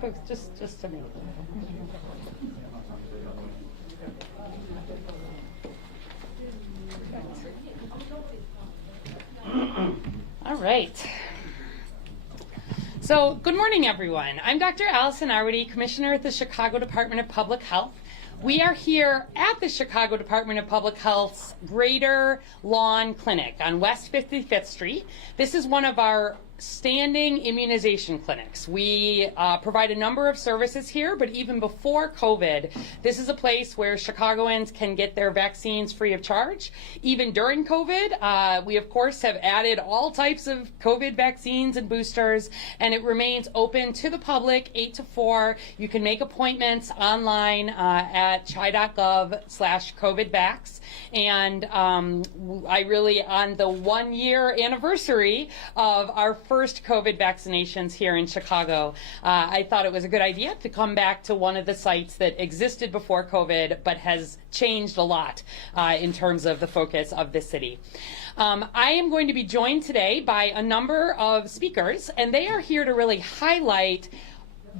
people just a minute. All right. So, good morning, everyone. I'm Dr. Allison Arwady, Commissioner at the Chicago Department of Public Health. We are here at the Chicago Department of Public Health's Greater Lawn Clinic on West 55th Street. This is one of our standing immunization clinics. We provide a number of services here, but even before COVID, this is a place where Chicagoans can get their vaccines free of charge. Even during COVID, we of course have added all types of COVID vaccines and boosters, and it remains open to the public 8 to 4. You can make appointments online at chi.gov/COVIDvax. And I really, on the 1-year anniversary of our first COVID vaccinations here in Chicago, I thought it was a good idea to come back to one of the sites that existed before COVID but has changed a lot in terms of the focus of the city. I am going to be joined today by a number of speakers, and they are here to really highlight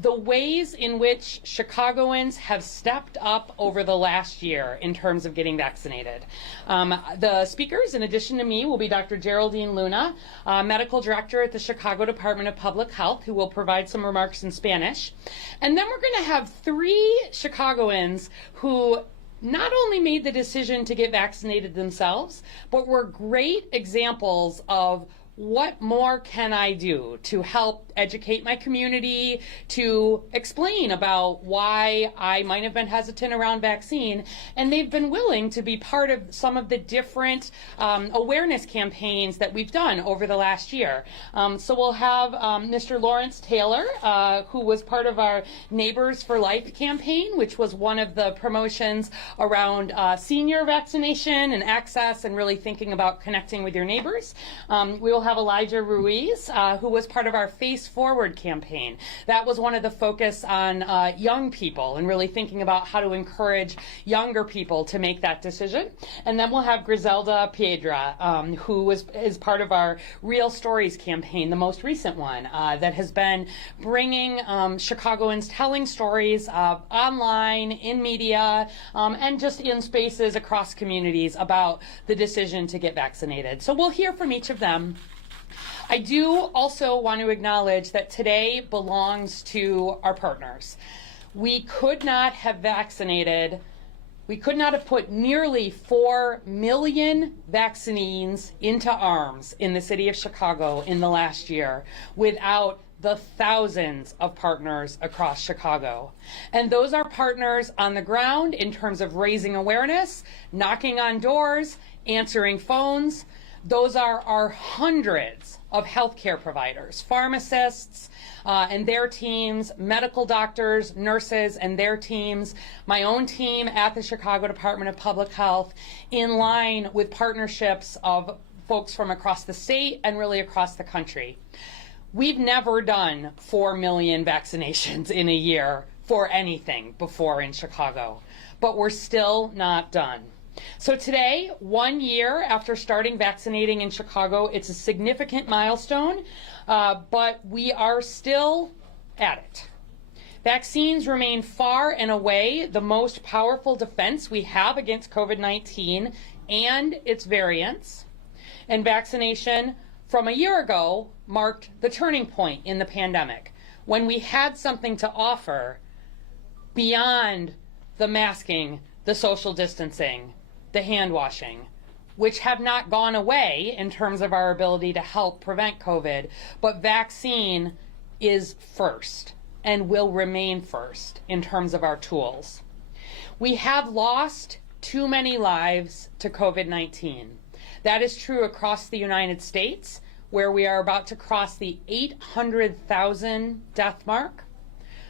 the ways in which Chicagoans have stepped up over the last year in terms of getting vaccinated. The speakers, in addition to me, will be Dr. Geraldine Luna, Medical Director at the Chicago Department of Public Health, who will provide some remarks in Spanish. And then we're going to have 3 Chicagoans who not only made the decision to get vaccinated themselves, but were great examples of what more can I do to help educate my community, to explain about why I might have been hesitant around vaccine, and they've been willing to be part of some of the different awareness campaigns that we've done over the last year. So we'll have Mr. Lawrence Taylor, who was part of our Neighbors for Life campaign, which was one of the promotions around senior vaccination and access and really thinking about connecting with your neighbors. We will have Elijah Ruiz, who was part of our Face Forward campaign. That was one of the focus on young people and really thinking about how to encourage younger people to make that decision. And then we'll have Griselda Piedra, who is part of our Real Stories campaign, the most recent one, that has been bringing Chicagoans telling stories online, in media, and just in spaces across communities about the decision to get vaccinated. So we'll hear from each of them. I do also want to acknowledge that today belongs to our partners. We could not have put nearly 4 million vaccines into arms in the city of Chicago in the last year without the thousands of partners across Chicago. And those are partners on the ground in terms of raising awareness, knocking on doors, answering phones. Those are our hundreds of healthcare providers, pharmacists and their teams, medical doctors, nurses and their teams, my own team at the Chicago Department of Public Health, in line with partnerships of folks from across the state and really across the country. We've never done 4 million vaccinations in a year for anything before in Chicago, but we're still not done. So today, 1 year after starting vaccinating in Chicago, it's a significant milestone, but we are still at it. Vaccines remain far and away the most powerful defense we have against COVID-19 and its variants. And vaccination from a year ago marked the turning point in the pandemic, when we had something to offer beyond the masking, the social distancing, the hand washing, which have not gone away in terms of our ability to help prevent COVID, but vaccine is first and will remain first in terms of our tools. We have lost too many lives to COVID-19. That is true across the United States, where we are about to cross the 800,000 death mark.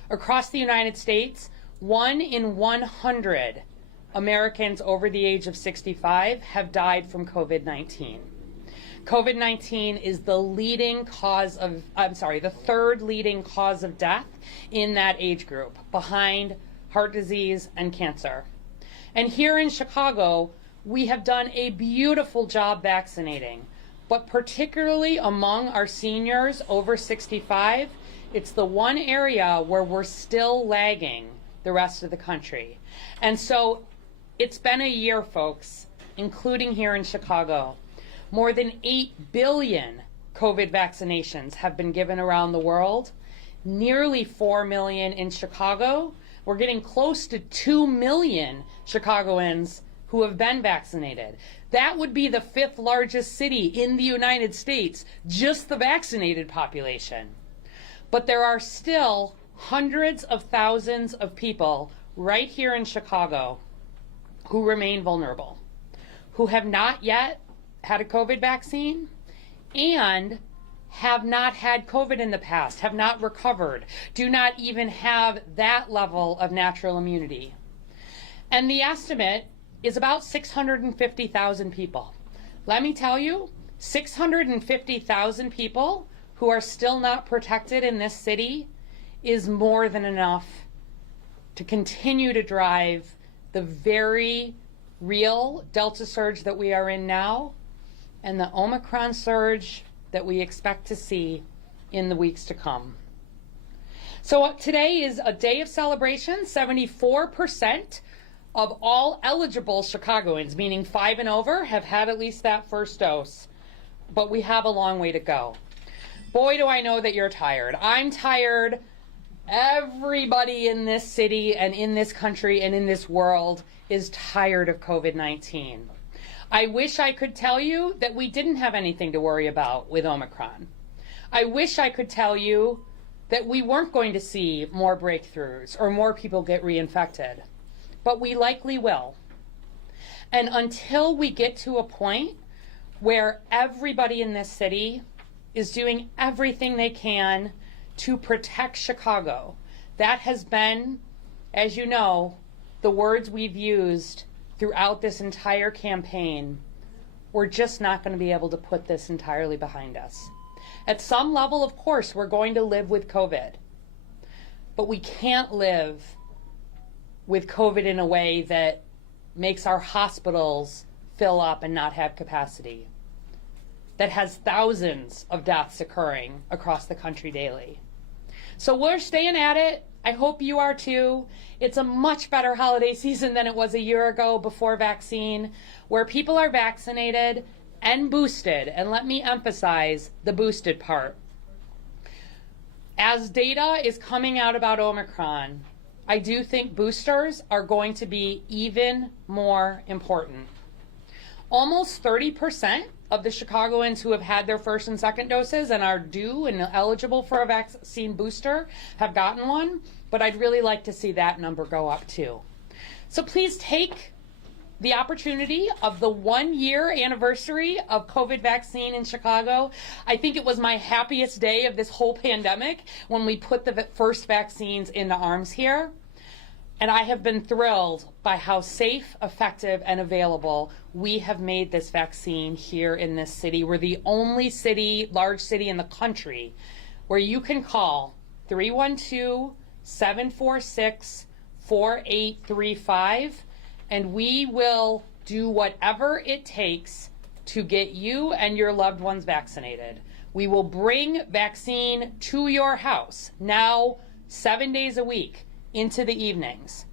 Across the United States, 1 in 100 Americans over the age of 65 have died from COVID-19. COVID-19 is the third leading cause of death in that age group, behind heart disease and cancer. And here in Chicago, we have done a beautiful job vaccinating, but particularly among our seniors over 65, It's the one area where we're still lagging the rest of the country. And so it's been a year, folks, including here in Chicago. More than 8 billion COVID vaccinations have been given around the world. Nearly 4 million in Chicago. We're getting close to 2 million Chicagoans who have been vaccinated. That would be the 5th largest city in the United States, just the vaccinated population. But there are still hundreds of thousands of people right here in Chicago who remain vulnerable, who have not yet had a COVID vaccine and have not had COVID in the past, have not recovered, do not even have that level of natural immunity. And the estimate is about 650,000 people. Let me tell you, 650,000 people who are still not protected in this city is more than enough to continue to drive the very real Delta surge that we are in now and the Omicron surge that we expect to see in the weeks to come. So today is a day of celebration. 74% of all eligible Chicagoans, meaning 5 and over, have had at least that first dose. But we have a long way to go. Boy, do I know that you're tired. I'm tired. Everybody in this city and in this country and in this world is tired of COVID-19. I wish I could tell you that we didn't have anything to worry about with Omicron. I wish I could tell you that we weren't going to see more breakthroughs or more people get reinfected, but we likely will. And until we get to a point where everybody in this city is doing everything they can to protect Chicago, that has been, as you know, the words we've used throughout this entire campaign, we're just not going to be able to put this entirely behind us. At some level, of course, we're going to live with COVID, but we can't live with COVID in a way that makes our hospitals fill up and not have capacity, that has thousands of deaths occurring across the country daily. So we're staying at it. I hope you are too. It's a much better holiday season than it was a year ago before vaccine, where people are vaccinated and boosted. And let me emphasize the boosted part. As data is coming out about Omicron, I do think boosters are going to be even more important. Almost 30% of the Chicagoans who have had their first and second doses and are due and eligible for a vaccine booster have gotten one, but I'd really like to see that number go up too. So please take the opportunity of the 1-year anniversary of COVID vaccine in Chicago. I think it was my happiest day of this whole pandemic when we put the first vaccines into arms here. And I have been thrilled by how safe, effective, and available we have made this vaccine here in this city. We're the only city, large city in the country where you can call 312-746-4835 and we will do whatever it takes to get you and your loved ones vaccinated. We will bring vaccine to your house now 7 days a week into the evenings.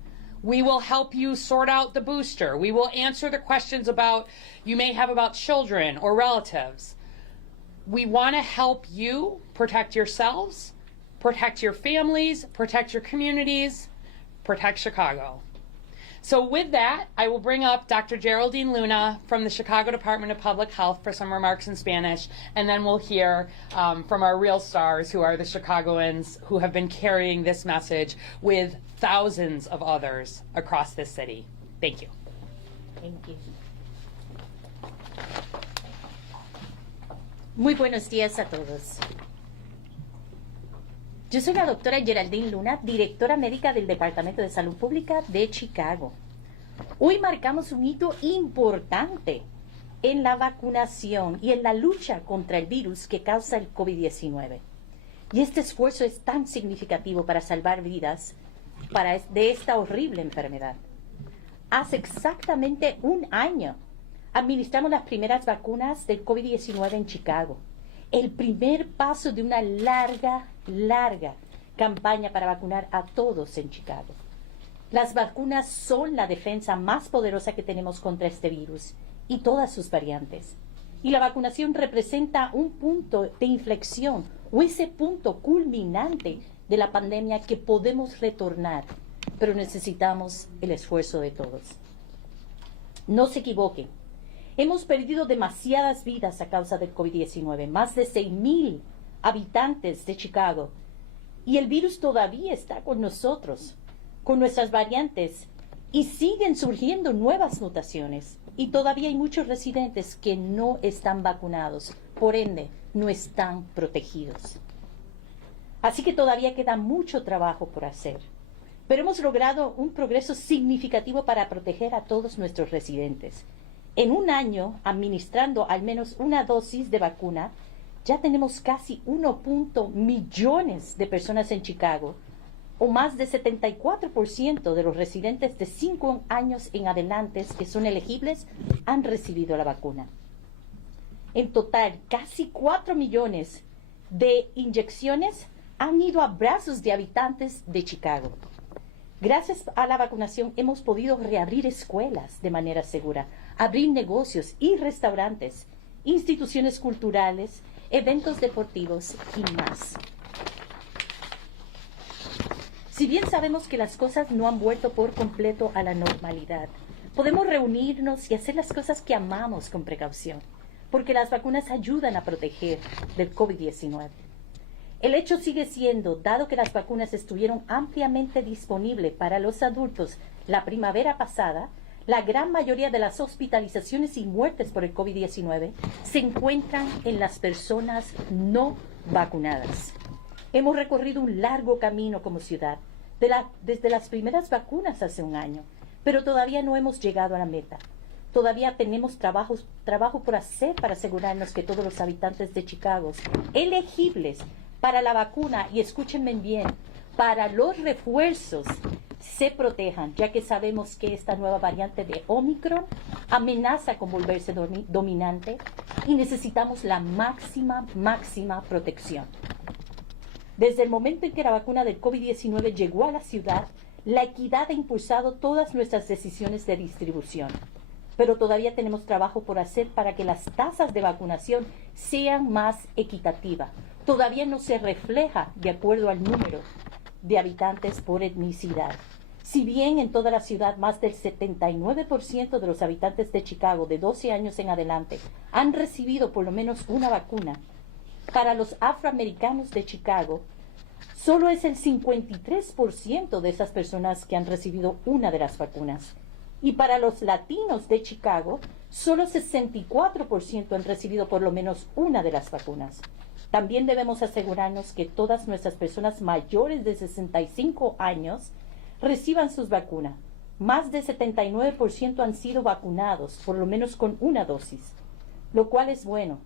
We will help you sort out the booster. We will answer the questions you may have about children or relatives. We want to help you protect yourselves, protect your families, protect your communities, protect Chicago. So with that, I will bring up Dr. Geraldine Luna from the Chicago Department of Public Health for some remarks in Spanish, and then we'll hear from our real stars, who are the Chicagoans who have been carrying this message with thousands of others across this city. Thank you. Thank you. Muy buenos días a todos. Yo soy la doctora Geraldine Luna, directora médica del Departamento de Salud Pública de Chicago. Hoy marcamos un hito importante en la vacunación y en la lucha contra el virus que causa el COVID-19. Y este esfuerzo es tan significativo para salvar vidas de esta horrible enfermedad. Hace exactamente un año administramos las primeras vacunas del COVID-19 en Chicago. El primer paso de una larga larga campaña para vacunar a todos en Chicago. Las vacunas son la defensa más poderosa que tenemos contra este virus y todas sus variantes. Y la vacunación representa un punto de inflexión o ese punto culminante de la pandemia que podemos retornar, pero necesitamos el esfuerzo de todos. No se equivoquen. Hemos perdido demasiadas vidas a causa del COVID-19, más de 6,000 habitantes de Chicago. Y el virus todavía está con nosotros, con nuestras variantes, y siguen surgiendo nuevas mutaciones. Y todavía hay muchos residentes que no están vacunados, por ende, no están protegidos. Así que todavía queda mucho trabajo por hacer. Pero hemos logrado un progreso significativo para proteger a todos nuestros residentes. En un año, administrando al menos una dosis de vacuna, ya tenemos casi 1 millones de personas en Chicago, o más de 74% de los residentes de 5 años en adelante que son elegibles han recibido la vacuna. En total, casi 4 millones de inyecciones han ido a brazos de habitantes de Chicago. Gracias a la vacunación hemos podido reabrir escuelas de manera segura, abrir negocios y restaurantes, instituciones culturales, eventos deportivos y más. Si bien sabemos que las cosas no han vuelto por completo a la normalidad, podemos reunirnos y hacer las cosas que amamos con precaución, porque las vacunas ayudan a proteger del COVID-19. El hecho sigue siendo, dado que las vacunas estuvieron ampliamente disponibles para los adultos la primavera pasada, la gran mayoría de las hospitalizaciones y muertes por el COVID-19 se encuentran en las personas no vacunadas. Hemos recorrido un largo camino como ciudad, desde las primeras vacunas hace un año, pero todavía no hemos llegado a la meta. Todavía tenemos trabajo por hacer para asegurarnos que todos los habitantes de Chicago elegibles para la vacuna, y escúchenme bien, para los refuerzos, se protejan, ya que sabemos que esta nueva variante de Omicron amenaza con volverse dominante y necesitamos la máxima protección. Desde el momento en que la vacuna del COVID-19 llegó a la ciudad, la equidad ha impulsado todas nuestras decisiones de distribución. Pero todavía tenemos trabajo por hacer para que las tasas de vacunación sean más equitativas. Todavía no se refleja de acuerdo al número de habitantes por etnicidad. Si bien en toda la ciudad más del 79% de los habitantes de Chicago de 12 años en adelante han recibido por lo menos una vacuna, para los afroamericanos de Chicago, solo es el 53% de esas personas que han recibido una de las vacunas. Y para los latinos de Chicago, solo 64% han recibido por lo menos una de las vacunas. También debemos asegurarnos que todas nuestras personas mayores de 65 años reciban sus vacunas. Más de 79% han sido vacunados, por lo menos con una dosis, lo cual es bueno.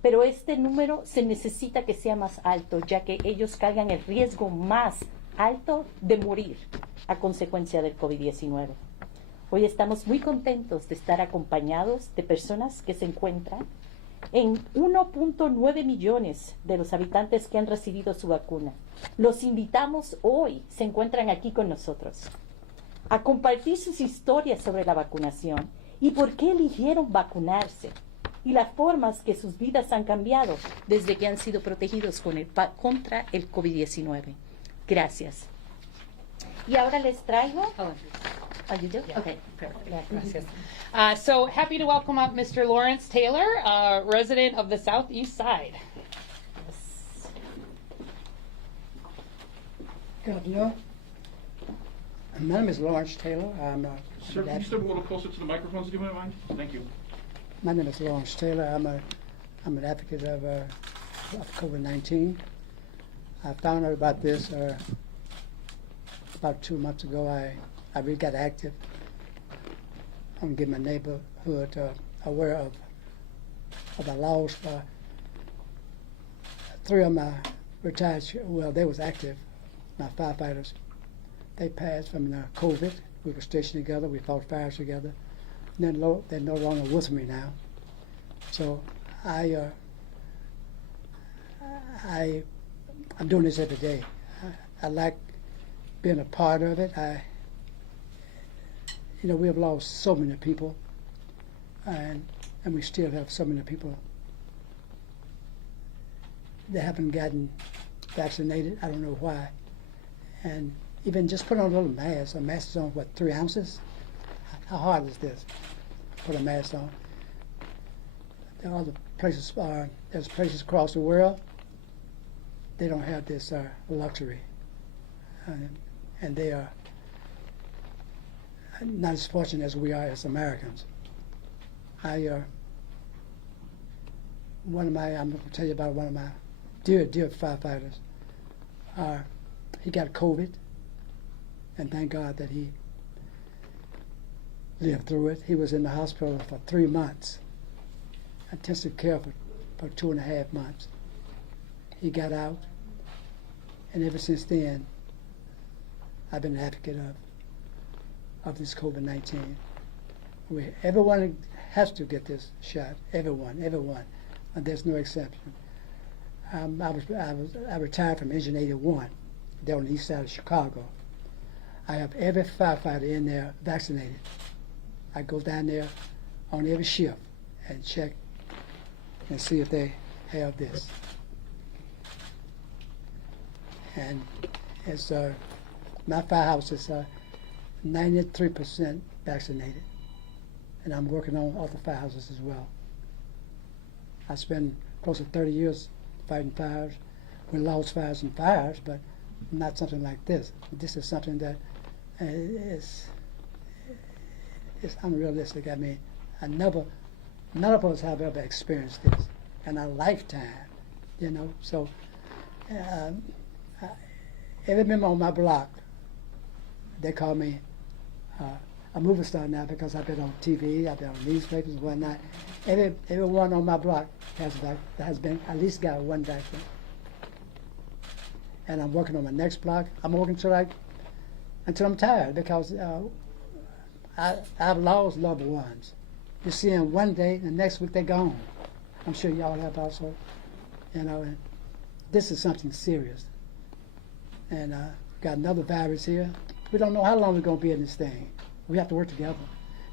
Pero este número se necesita que sea más alto, ya que ellos cargan el riesgo más alto de morir a consecuencia del COVID-19. Hoy estamos muy contentos de estar acompañados de personas que se encuentran en 1.9 millones de los habitantes que han recibido su vacuna. Los invitamos hoy, se encuentran aquí con nosotros, a compartir sus historias sobre la vacunación y por qué eligieron vacunarse y las formas que sus vidas han cambiado desde que han sido protegidos contra el COVID-19. Gracias. Y ahora les traigo... Oh, you do? Yeah. Okay, perfect. Gracias. So happy to welcome up Mr. Lawrence Taylor, resident of the Southeast Side. Governor, my name is Lawrence Taylor. Sir, can you step a little closer to the microphones if you wouldn't mind? Thank you. My name is Lawrence Taylor. I'm an advocate of COVID-19. I found out about this about 2 months ago. I really got active. I'm getting my neighborhood aware of the laws. 3 of my retired, well, they was active, my firefighters. They passed from COVID. We were stationed together. We fought fires together. They're no longer with me now. So I I'm doing this every day. I like being a part of it. We have lost so many people, and we still have so many people that haven't gotten vaccinated. I don't know why. And even just put on a little mask. A mask is on, what, 3 ounces? How hard is this? Put a mask on. There are other places, there's places across the world, they don't have this luxury. And they are not as fortunate as we are as Americans. I'm going to tell you about one of my dear firefighters. He got COVID, and thank God that he lived through it. He was in the hospital for 3 months, intensive care for 2.5 months. He got out, and ever since then, I've been an advocate of this COVID-19. Everyone has to get this shot. Everyone. And there's no exception. I retired from Engine 81 down on the east side of Chicago. I have every firefighter in there vaccinated. I go down there on every shift and check and see if they have this. And it's my firehouse is 93% vaccinated, and I'm working on other firehouses as well. I spent close to 30 years fighting fires. We lost fires and fires, but not something like this. This is something that is unrealistic. I mean, none of us have ever experienced this in our lifetime, So every member on my block, they call me a movie star now because I've been on TV, I've been on newspapers and whatnot. Everyone on my block has been at least got one vaccine. And I'm working on my next block. I'm working until I'm tired because I've lost loved ones. You see them one day, the next week they're gone. I'm sure y'all have also. And this is something serious. And got another virus here. We don't know how long we're going to be in this thing. We have to work together.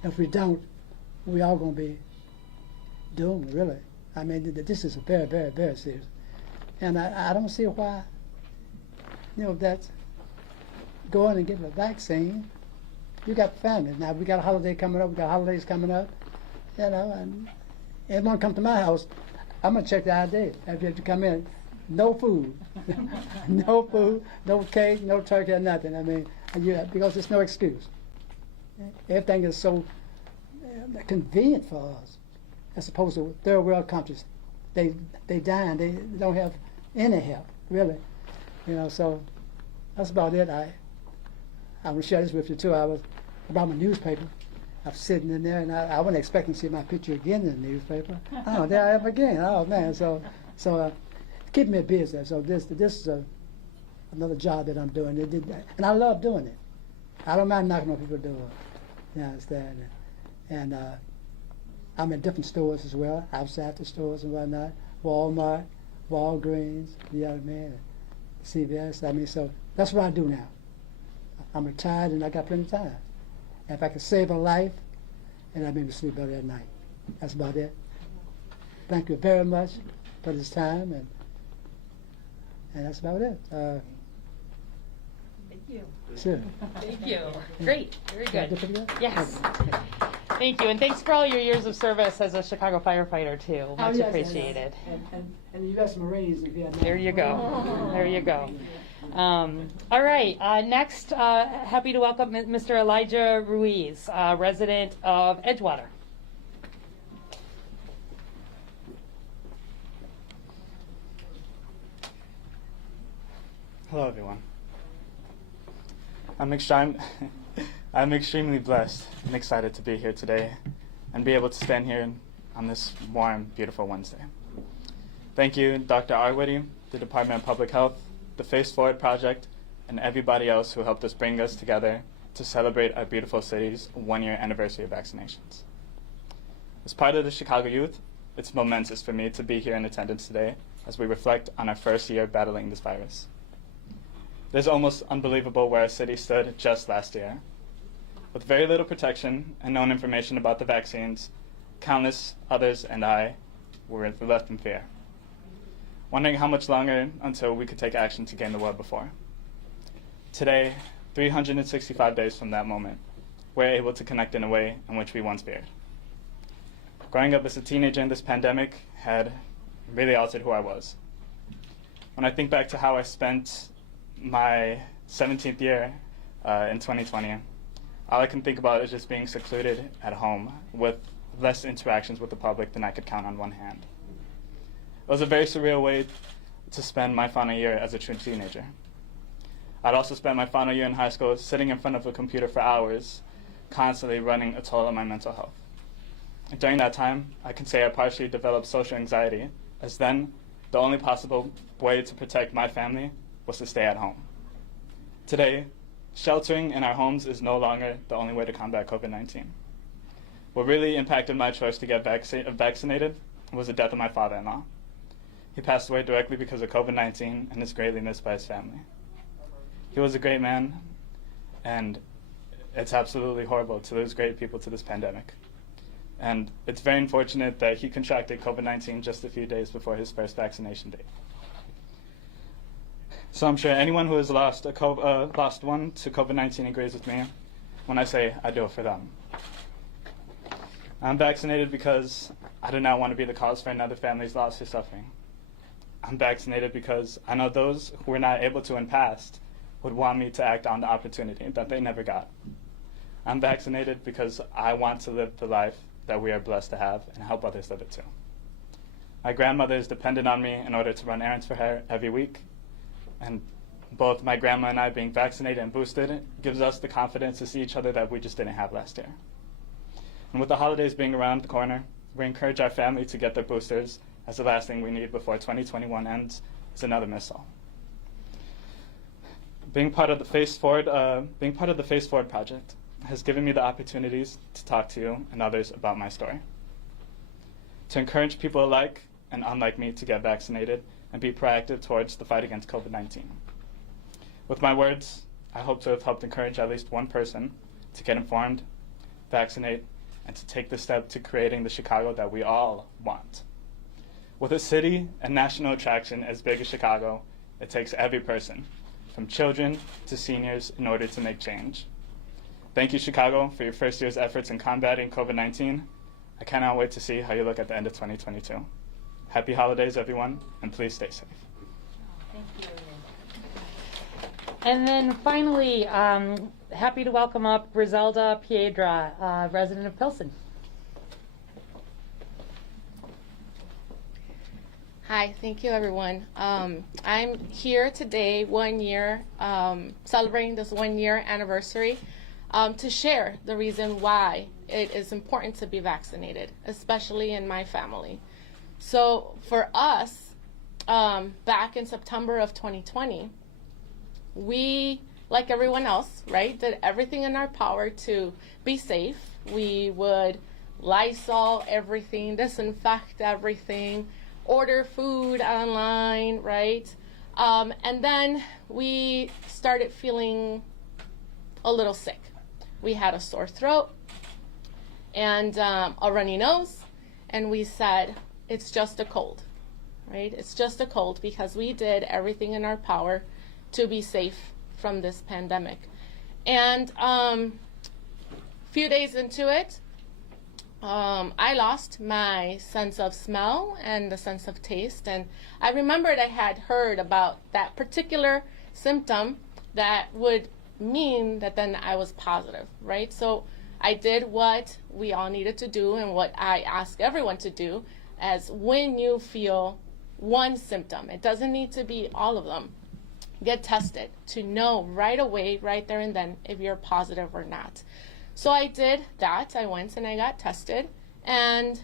And if we don't, we all going to be doomed, really. I mean, this is very, very, very serious. And I don't see why, that's going and getting a vaccine. You got families. Now, we got a holiday coming up. We got holidays coming up. And everyone come to my house, I'm going to check the ID. After you come in, no food. No food, no cake, no turkey, or nothing. I mean, because there's no excuse. Everything is so convenient for us, as opposed to third world countries. They dying. They don't have any help, really. So that's about it. I want to share this with you too. I was about my newspaper. I was sitting in there, and I wasn't expecting to see my picture again in the newspaper. Oh, there I am again. Oh man, so keep me busy. So this is another job that I'm doing. And I love doing it. I don't mind knocking on people's doors. You understand? And I'm in different stores as well, outside the stores and whatnot. Walmart, Walgreens, you know what I mean? CVS. I mean, so that's what I do now. I'm retired and I got plenty of time. And if I can save a life, and I'm able to sleep better at night. That's about it. Thank you very much for this time, and that's about it. Thank you. Sure. Thank you. Great. Very good. Did I do pretty Yes. Thank you, and thanks for all your years of service as a Chicago firefighter too. Much appreciated. And the U.S. Marines in Vietnam. There you go. There you go. All right. Next, happy to welcome Mr. Elijah Ruiz, resident of Edgewater. Hello, everyone. I'm extremely blessed and excited to be here today and be able to stand here on this warm, beautiful Wednesday. Thank you, Dr. Arwady, the Department of Public Health, the Face Forward Project, and everybody else who helped us bring us together to celebrate our beautiful city's one-year anniversary of vaccinations. As part of the Chicago Youth, it's momentous for me to be here in attendance today as we reflect on our first year battling this virus. It is almost unbelievable where our city stood just last year. With very little protection and known information about the vaccines, countless others and I were left in fear, wondering how much longer until we could take action to gain the world before. Today, 365 days from that moment, we're able to connect in a way in which we once feared. Growing up as a teenager in this pandemic had really altered who I was. When I think back to how I spent my 17th year in 2020, all I can think about is just being secluded at home with less interactions with the public than I could count on one hand. It was a very surreal way to spend my final year as a true teenager. I'd also spent my final year in high school sitting in front of a computer for hours, constantly running a toll on my mental health. During that time, I can say I partially developed social anxiety, as then the only possible way to protect my family was to stay at home. Today, sheltering in our homes is no longer the only way to combat COVID-19. What really impacted my choice to get vaccinated was the death of my father-in-law. He passed away directly because of COVID-19 and is greatly missed by his family. He was a great man, and it's absolutely horrible to lose great people to this pandemic. And it's very unfortunate that he contracted COVID-19 just a few days before his first vaccination date. So I'm sure anyone who has lost one to COVID-19 agrees with me when I say I do it for them. I'm vaccinated because I do not want to be the cause for another family's loss or suffering. I'm vaccinated because I know those who were not able to in past would want me to act on the opportunity that they never got. I'm vaccinated because I want to live the life that we are blessed to have and help others live it too. My grandmother is dependent on me in order to run errands for her every week, and both my grandma and I being vaccinated and boosted gives us the confidence to see each other that we just didn't have last year. And with the holidays being around the corner, we encourage our family to get their boosters, as the last thing we need before 2021 ends is another missile. Being part of the Face Forward project has given me the opportunities to talk to you and others about my story, to encourage people alike and unlike me to get vaccinated and be proactive towards the fight against COVID-19. With my words, I hope to have helped encourage at least one person to get informed, vaccinate, and to take the step to creating the Chicago that we all want. With a city and national attraction as big as Chicago, it takes every person, from children to seniors, in order to make change. Thank you, Chicago, for your first year's efforts in combating COVID-19. I cannot wait to see how you look at the end of 2022. Happy holidays, everyone, and please stay safe. Thank you. And then finally, happy to welcome up Griselda Piedra, resident of Pilsen. Hi, thank you everyone. I'm here today, 1 year, celebrating this 1 year anniversary, to share the reason why it is important to be vaccinated, especially in my family. So for us, back in September of 2020, we, like everyone else, right, did everything in our power to be safe. We would Lysol everything, disinfect everything, order food online, right? And then we started feeling a little sick. We had a sore throat and a runny nose, and we said, it's just a cold, right? It's just a cold, because we did everything in our power to be safe from this pandemic. And a few days into it, I lost my sense of smell and the sense of taste, and I remembered I had heard about that particular symptom that would mean that then I was positive, right? So I did what we all needed to do and what I ask everyone to do, as when you feel one symptom, it doesn't need to be all of them, get tested to know right away, right there and then, if you're positive or not. So I did that. I went and I got tested, and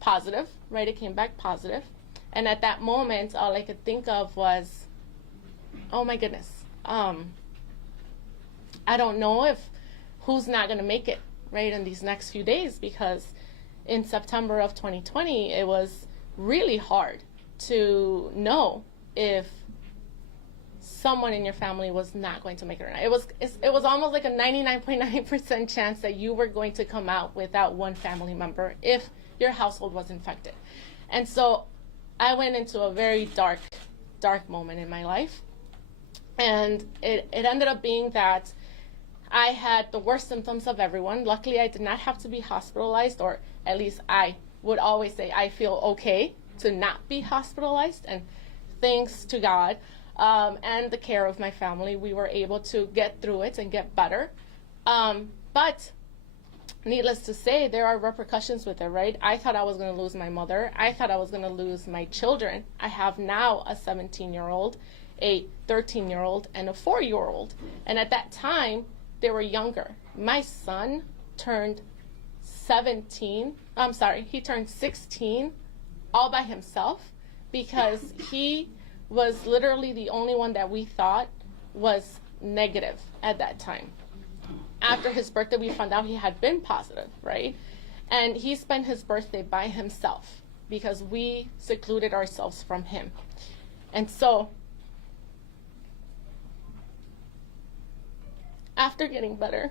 positive, right? It came back positive. And at that moment, all I could think of was, oh my goodness, I don't know if who's not going to make it, right, in these next few days, because in September of 2020, it was really hard to know if someone in your family was not going to make it or not. It was almost like a 99.9% chance that you were going to come out without one family member if your household was infected. And so I went into a very dark moment in my life. And it ended up being that I had the worst symptoms of everyone. Luckily, I did not have to be hospitalized, or at least I would always say I feel okay to not be hospitalized. And thanks to God and the care of my family, we were able to get through it and get better. But needless to say, there are repercussions with it, right? I thought I was going to lose my mother. I thought I was going to lose my children. I have now a 17-year-old, a 13-year-old, and a 4-year-old. And at that time, they were younger. My son turned 16 all by himself, because he was literally the only one that we thought was negative at that time. After his birthday, we found out he had been positive, right? And he spent his birthday by himself because we secluded ourselves from him. And so, after getting better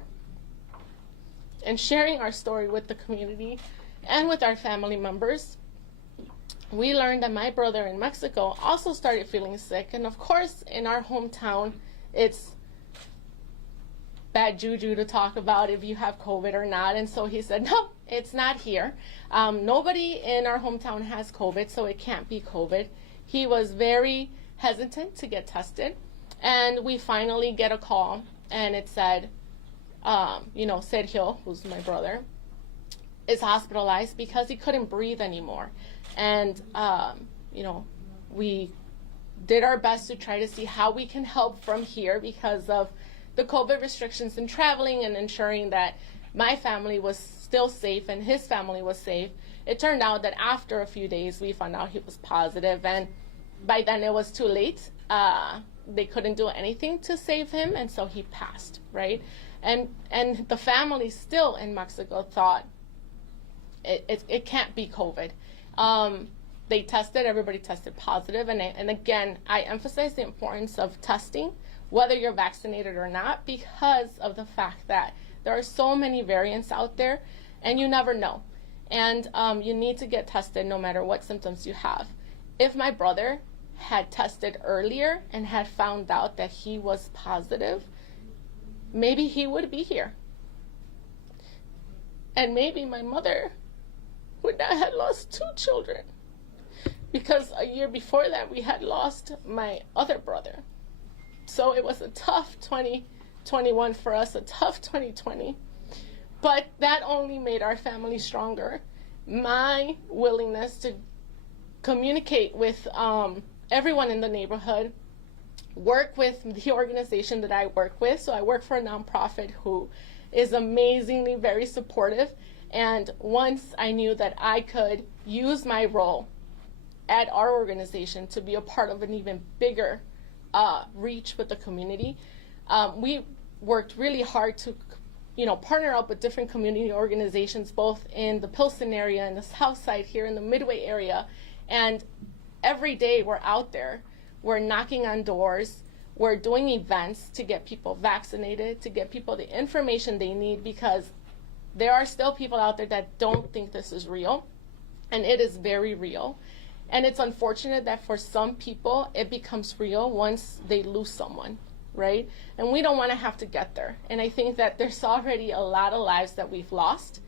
and sharing our story with the community and with our family members, we learned that my brother in Mexico also started feeling sick. And of course, in our hometown, it's bad juju to talk about if you have COVID or not. And so he said, no, it's not here. Nobody in our hometown has COVID, so it can't be COVID. He was very hesitant to get tested. And we finally get a call, and it said, Sergio, who's my brother, is hospitalized because he couldn't breathe anymore. And, we did our best to try to see how we can help from here because of the COVID restrictions in traveling and ensuring that my family was still safe and his family was safe. It turned out that after a few days, we found out he was positive, and by then it was too late. They couldn't do anything to save him, and so he passed, right? And the family still in Mexico thought it can't be COVID. They tested, everybody tested positive, and again, I emphasize the importance of testing, whether you're vaccinated or not, because of the fact that there are so many variants out there, and you never know. And you need to get tested no matter what symptoms you have. If my brother had tested earlier and had found out that he was positive, maybe he would be here. And maybe my mother would not have lost 2 children, because a year before that we had lost my other brother. So it was a tough 2021 for us, a tough 2020, but that only made our family stronger. My willingness to communicate with everyone in the neighborhood, work with the organization that I work with. So I work for a nonprofit who is amazingly very supportive. And once I knew that I could use my role at our organization to be a part of an even bigger reach with the community, we worked really hard to partner up with different community organizations, both in the Pilsen area and the South Side here in the Midway area. And every day we're out there, we're knocking on doors, we're doing events to get people vaccinated, to get people the information they need, because there are still people out there that don't think this is real, and it is very real. And it's unfortunate that for some people it becomes real once they lose someone, right? And we don't want to have to get there. And I think that there's already a lot of lives that we've lost,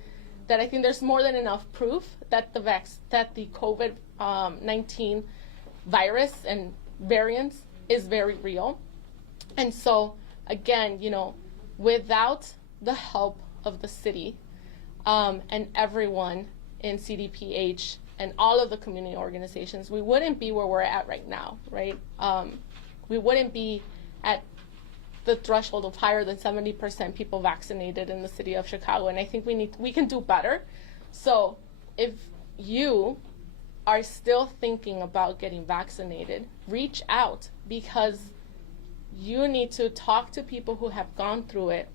that I think there's more than enough proof that the COVID-19 virus and variants is very real. And so, again, without the help of the city and everyone in CDPH and all of the community organizations, we wouldn't be where we're at right now, right? We wouldn't be at the threshold of higher than 70% people vaccinated in the city of Chicago, and I think we can do better. So if you are still thinking about getting vaccinated, reach out, because you need to talk to people who have gone through it,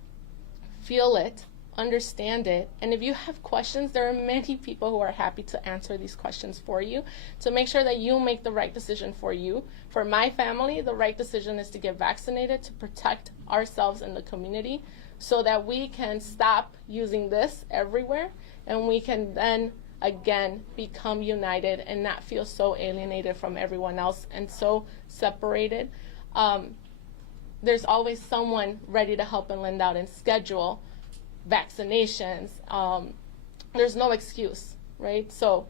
feel it, understand it. And if you have questions, there are many people who are happy to answer these questions for you to make sure that you make the right decision for you. For my family, the right decision is to get vaccinated to protect ourselves and the community so that we can stop using this everywhere and we can then again become united and not feel so alienated from everyone else and so separated. There's always someone ready to help and lend out and schedule vaccinations. There's no excuse, right? So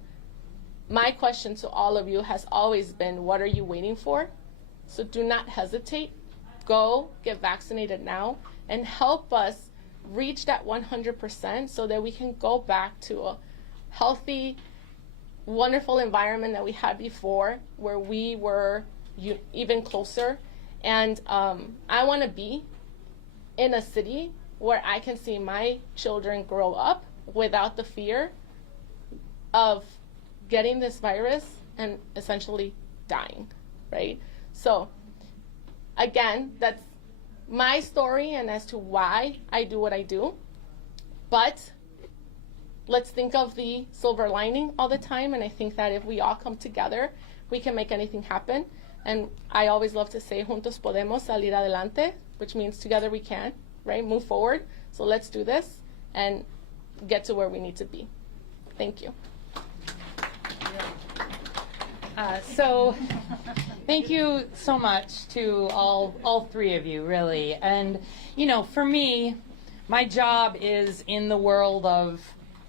my question to all of you has always been, what are you waiting for? So do not hesitate. Go get vaccinated now and help us reach that 100% so that we can go back to a healthy, wonderful environment that we had before where we were even closer. And I want to be in a city where I can see my children grow up without the fear of getting this virus and essentially dying, right? So again, that's my story and as to why I do what I do. But let's think of the silver lining all the time, and I think that if we all come together, we can make anything happen. And I always love to say, juntos podemos salir adelante, which means together we can, right? Move forward. So let's do this and get to where we need to be. Thank you. So thank you so much to all three of you, really. And, you know, for me, my job is in the world of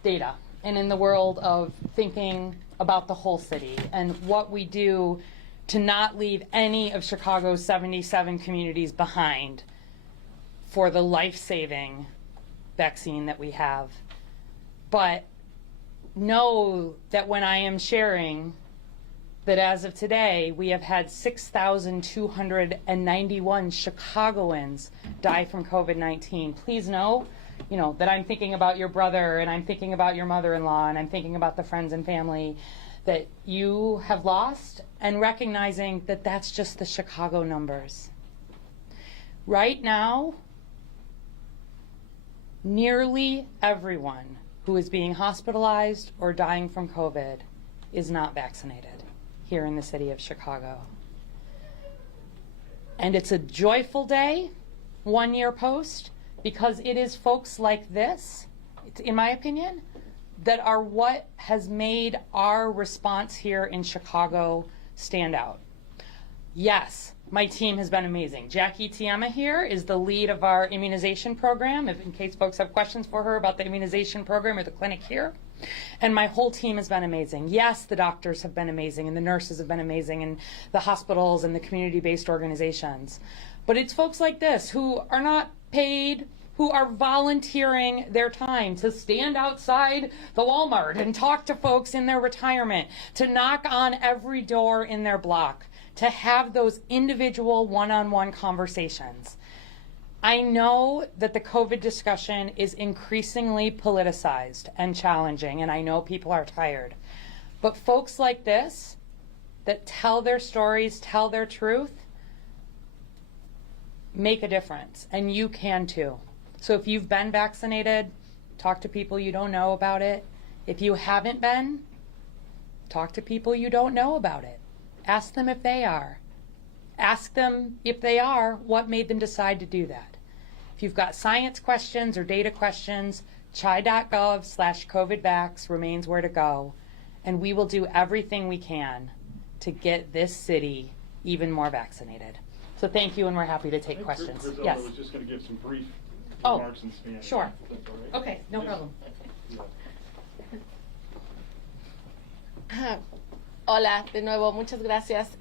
data and in the world of thinking about the whole city and what we do to not leave any of Chicago's 77 communities behind for the life-saving vaccine that we have. But know that when I am sharing that as of today, we have had 6,291 Chicagoans die from COVID-19. Please know, you know, that I'm thinking about your brother and I'm thinking about your mother-in-law and I'm thinking about the friends and family that you have lost, and recognizing that that's just the Chicago numbers. Right now, nearly everyone who is being hospitalized or dying from COVID is not vaccinated here in the city of Chicago. And it's a joyful day, 1 year post, because it is folks like this, in my opinion, that are what has made our response here in Chicago stand out. Yes, my team has been amazing. Jackie Tiema here is the lead of our immunization program, in case folks have questions for her about the immunization program or the clinic here. And my whole team has been amazing. Yes, the doctors have been amazing, and the nurses have been amazing, and the hospitals and the community-based organizations. But it's folks like this who are not paid, who are volunteering their time to stand outside the Walmart and talk to folks in their retirement, to knock on every door in their block, to have those individual one-on-one conversations. I know that the COVID discussion is increasingly politicized and challenging, and I know people are tired. But folks like this, that tell their stories, tell their truth, make a difference, and you can too. So if you've been vaccinated, talk to people you don't know about it. If you haven't been, talk to people you don't know about it. Ask them if they are. Ask them if they are, what made them decide to do that. If you've got science questions or data questions, chi.gov/COVIDvax remains where to go. And we will do everything we can to get this city even more vaccinated. So thank you, and we're happy to take questions. Griselda Yes. was just going to give some brief Oh, remarks in Spanish. sure. That's all right. Okay, no Yes. problem. Yeah. Hola, de nuevo, muchas gracias.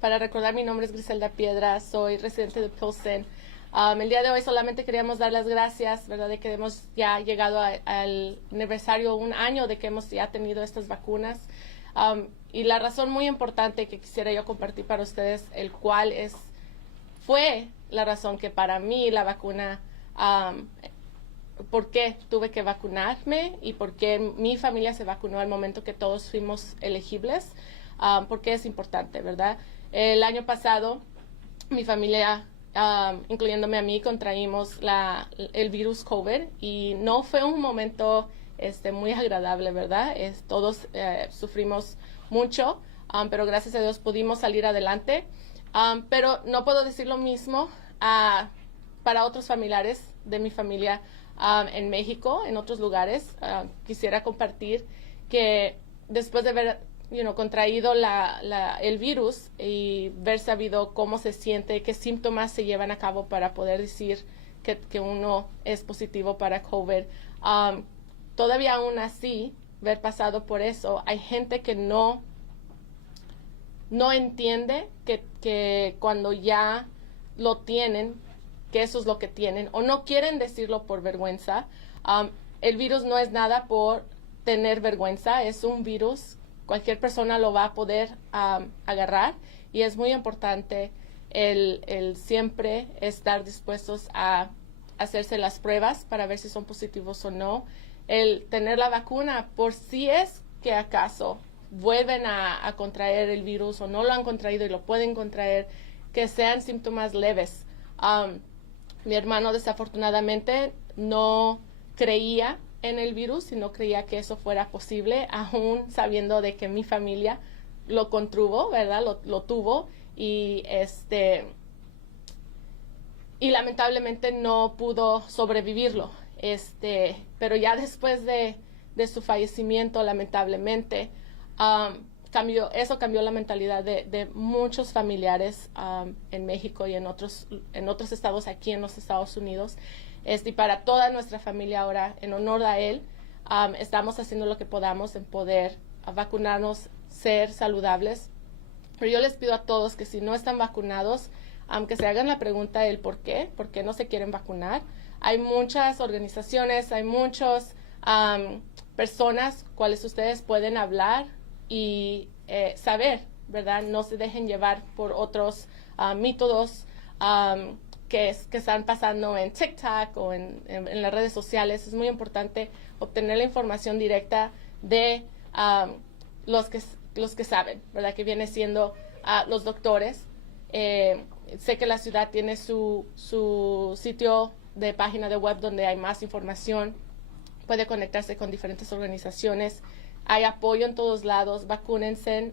Para recordar, mi nombre es Griselda Piedra, soy residente de Pilsen. El día de hoy solamente queríamos dar las gracias, ¿verdad?, de que hemos ya llegado al aniversario, 1 año de que hemos ya tenido estas vacunas. Y la razón muy importante que quisiera yo compartir para ustedes, el cual fue la razón que para mí la vacuna, por qué tuve que vacunarme y por qué mi familia se vacunó al momento que todos fuimos elegibles, porque es importante, ¿verdad? El año pasado mi familia incluyéndome a mí, contraímos el virus COVID y no fue un momento muy agradable, ¿verdad? Todos sufrimos mucho, pero gracias a Dios pudimos salir adelante. Pero no puedo decir lo mismo para otros familiares de mi familia en México, en otros lugares. Quisiera compartir que después de haber contraído el virus y ver sabido cómo se siente, qué síntomas se llevan a cabo para poder decir que uno es positivo para COVID, todavía aún así, ver pasado por eso, hay gente que no entiende que cuando ya lo tienen, que eso es lo que tienen, o no quieren decirlo por vergüenza. El virus no es nada por tener vergüenza, es un virus, cualquier persona lo va a poder agarrar, y es muy importante el siempre estar dispuestos a hacerse las pruebas para ver si son positivos o no, el tener la vacuna por si es que acaso vuelven a contraer el virus o no lo han contraído y lo pueden contraer, que sean síntomas leves. Mi hermano desafortunadamente no creía en el virus y no creía que eso fuera posible, aún sabiendo de que mi familia lo contuvo, ¿verdad? Lo tuvo y lamentablemente no pudo sobrevivirlo. Pero ya después de su fallecimiento, lamentablemente, eso cambió la mentalidad de muchos familiares en México y en otros estados aquí en los Estados Unidos. Y para toda nuestra familia ahora, en honor a él, estamos haciendo lo que podamos en poder vacunarnos, ser saludables. Pero yo les pido a todos que si no están vacunados, que se hagan la pregunta del por qué no se quieren vacunar. Hay muchas organizaciones, hay muchas personas cuales ustedes pueden hablar y saber, ¿verdad? No se dejen llevar por otros métodos que están pasando en TikTok o en las redes sociales. Es muy importante obtener la información directa de los que saben, ¿verdad? Que viene siendo los doctores. Sé que la ciudad tiene su sitio de página de web donde hay más información. Puede conectarse con diferentes organizaciones. Hay apoyo en todos lados. Vacúnense.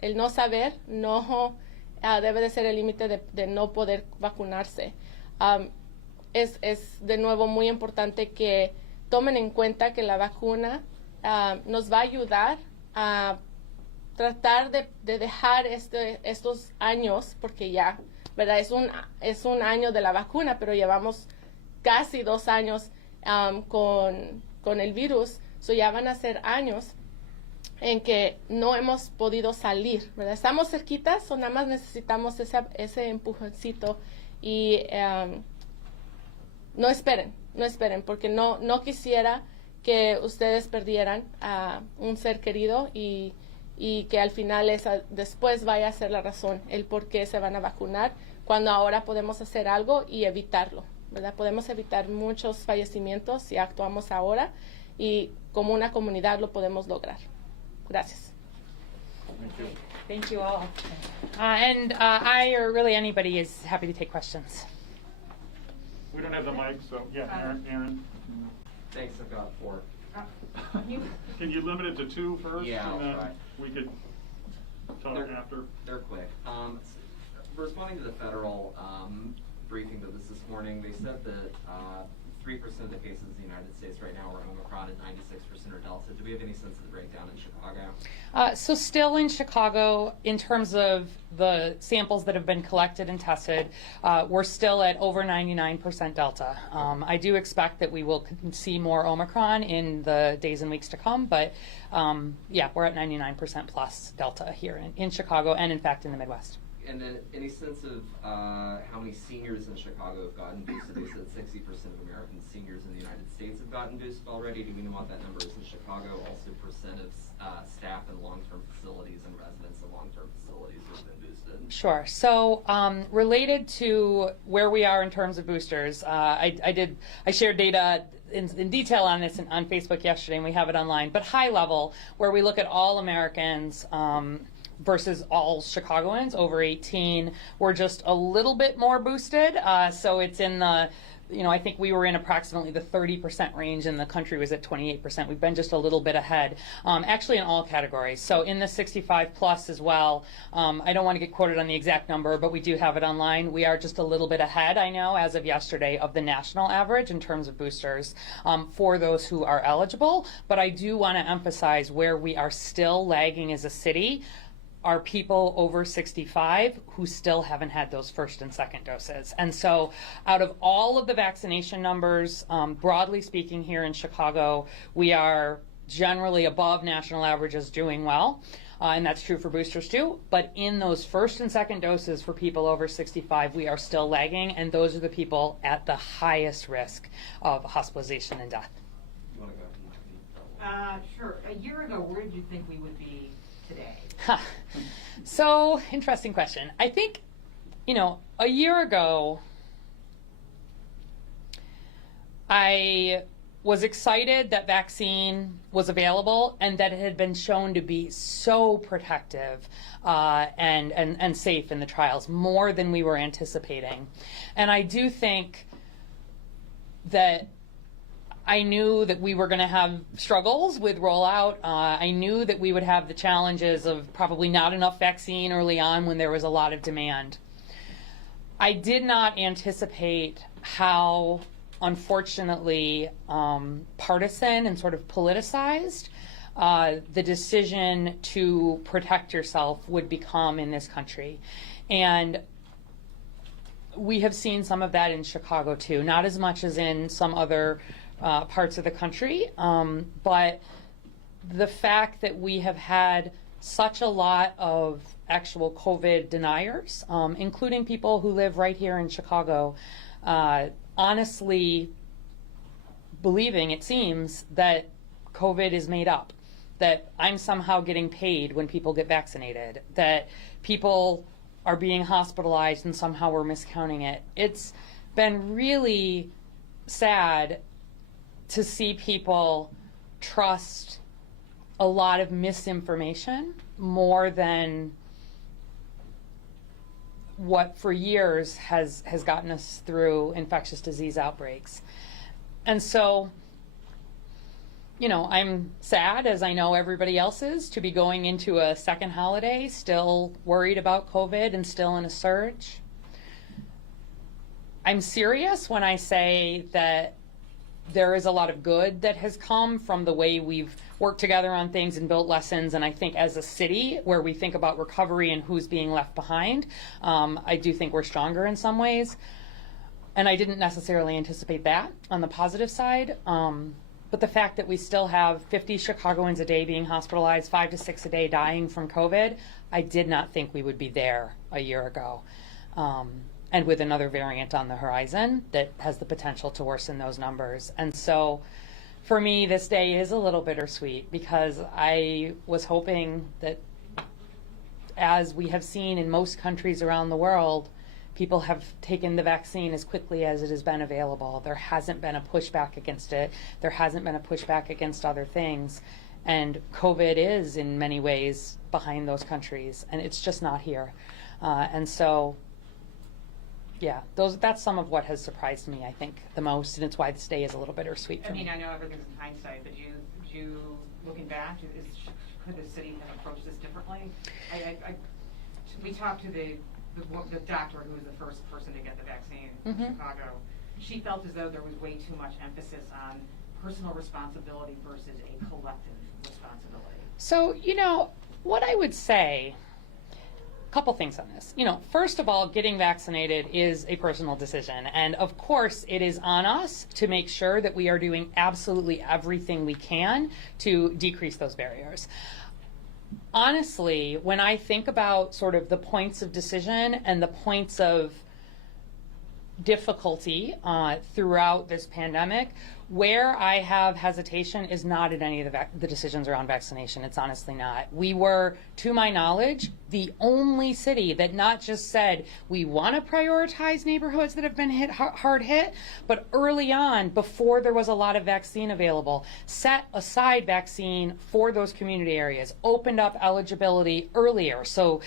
El no saber no debe de ser el límite de no poder vacunarse. Es de nuevo muy importante que tomen en cuenta que la vacuna nos va a ayudar a tratar de dejar estos años, porque ya, ¿verdad? Es un año de la vacuna, pero llevamos casi 2 años con el virus. Ya van a ser años en que no hemos podido salir, ¿verdad? Estamos cerquitas, nada más necesitamos ese empujoncito y no esperen, porque no quisiera que ustedes perdieran a un ser querido y que al final después vaya a ser la razón, el por qué se van a vacunar, cuando ahora podemos hacer algo y evitarlo, ¿verdad? Podemos evitar muchos fallecimientos si actuamos ahora y como una comunidad lo podemos lograr. Gracias. Thank you all. And I, or really anybody, is happy to take questions. We don't have the mic, so yeah, Aaron. Thanks, I've got 4. Can you limit it to 2 first? Yeah, and then I'll try. We could talk after. They're quick. Responding to the federal briefing that was this morning, they said that 3% of the cases in the United States right now are Omicron and 96% are Delta. Do we have any sense of the breakdown in Chicago? So still in Chicago, in terms of the samples that have been collected and tested, we're still at over 99% Delta. I do expect that we will see more Omicron in the days and weeks to come, but yeah, we're at 99% plus Delta here in Chicago and in fact in the Midwest. And then any sense of how many seniors in Chicago have gotten boosted? They said 60% of American seniors in the United States have gotten boosted already. Do we know what that number is in Chicago? Also, percent of staff in long-term facilities and residents in long-term facilities who have been boosted. Sure. So related to where we are in terms of boosters, I shared data in detail on this on Facebook yesterday, and we have it online. But high level, where we look at all Americans, versus all Chicagoans over 18 were just a little bit more boosted. So it's in the, I think we were in approximately the 30% range, and the country was at 28%. We've been just a little bit ahead, actually in all categories. So in the 65 plus as well, I don't want to get quoted on the exact number, but we do have it online. We are just a little bit ahead, I know, as of yesterday, of the national average in terms of boosters for those who are eligible. But I do want to emphasize where we are still lagging as a city are people over 65 who still haven't had those first and second doses. And so out of all of the vaccination numbers, broadly speaking here in Chicago, we are generally above national averages, doing well. And that's true for boosters too. But in those first and second doses for people over 65, we are still lagging, and those are the people at the highest risk of hospitalization and death. You want to go ahead? Sure. A year ago, where did you think we would be today? So, interesting question. I think, a year ago, I was excited that vaccine was available and that it had been shown to be so protective and safe in the trials, more than we were anticipating. And I do think that I knew that we were going to have struggles with rollout. I knew that we would have the challenges of probably not enough vaccine early on when there was a lot of demand. I did not anticipate how, unfortunately, partisan and sort of politicized the decision to protect yourself would become in this country. And we have seen some of that in Chicago too, not as much as in some other parts of the country, but the fact that we have had such a lot of actual COVID deniers, including people who live right here in Chicago, honestly believing, it seems, that COVID is made up, that I'm somehow getting paid when people get vaccinated, that people are being hospitalized and somehow we're miscounting it. It's been really sad to see people trust a lot of misinformation more than what for years has gotten us through infectious disease outbreaks. And so, I'm sad, as I know everybody else is, to be going into a second holiday still worried about COVID and still in a surge. I'm serious when I say that there is a lot of good that has come from the way we've worked together on things and built lessons. And I think as a city where we think about recovery and who's being left behind, I do think we're stronger in some ways. And I didn't necessarily anticipate that on the positive side. But the fact that we still have 50 Chicagoans a day being hospitalized, 5 to 6 a day dying from COVID, I did not think we would be there a year ago. And with another variant on the horizon that has the potential to worsen those numbers. And so for me, this day is a little bittersweet because I was hoping that, as we have seen in most countries around the world, people have taken the vaccine as quickly as it has been available. There hasn't been a pushback against it. There hasn't been a pushback against other things. And COVID is, in many ways, behind those countries. And it's just not here. And so, yeah, that's some of what has surprised me, I think, the most, and it's why this day is a little bittersweet for me. I know everything's in hindsight, but you looking back, could the city have approached this differently? We talked to the doctor who was the first person to get the vaccine in Chicago. She felt as though there was way too much emphasis on personal responsibility versus a collective responsibility. So, what I would say, a couple things on this. First of all, getting vaccinated is a personal decision. And of course, it is on us to make sure that we are doing absolutely everything we can to decrease those barriers. Honestly, when I think about sort of the points of decision and the points of difficulty throughout this pandemic, Where I have hesitation is not in any of the decisions around vaccination. It's honestly not. We were, to my knowledge, the only city that not just said we want to prioritize neighborhoods that have been hard hit, but early on, before there was a lot of vaccine available, set aside vaccine for those community areas, opened up eligibility earlier. So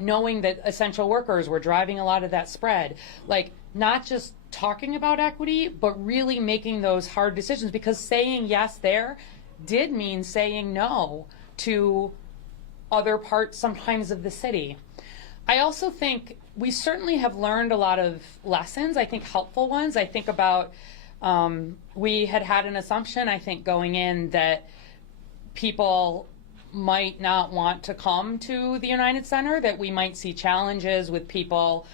knowing that essential workers were driving a lot of that spread, like not just talking about equity, but really making those hard decisions, because saying yes there did mean saying no to other parts sometimes of the city. I also think we certainly have learned a lot of lessons, I think helpful ones. I think about, we had an assumption, I think, going in that people might not want to come to the United Center, that we might see challenges with people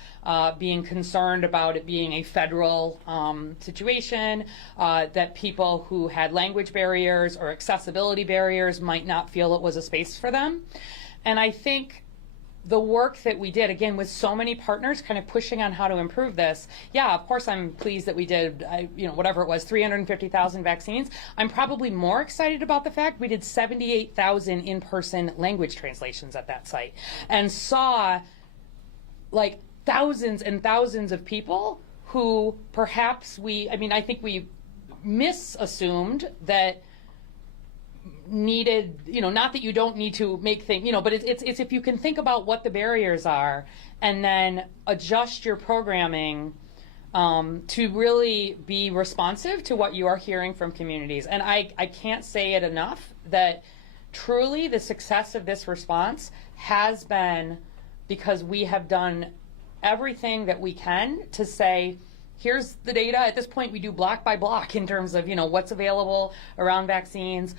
being concerned about it being a federal situation, that people who had language barriers or accessibility barriers might not feel it was a space for them. And I think the work that we did, again, with so many partners kind of pushing on how to improve this, yeah, of course I'm pleased that we did, whatever it was, 350,000 vaccines. I'm probably more excited about the fact we did 78,000 in-person language translations at that site and saw like thousands and thousands of people who perhaps I think we misassumed that needed, not that you don't need to make things, but it's if you can think about what the barriers are and then adjust your programming to really be responsive to what you are hearing from communities. And I can't say it enough that truly the success of this response has been because we have done everything that we can to say, here's the data. At this point, we do block by block in terms of, what's available around vaccines.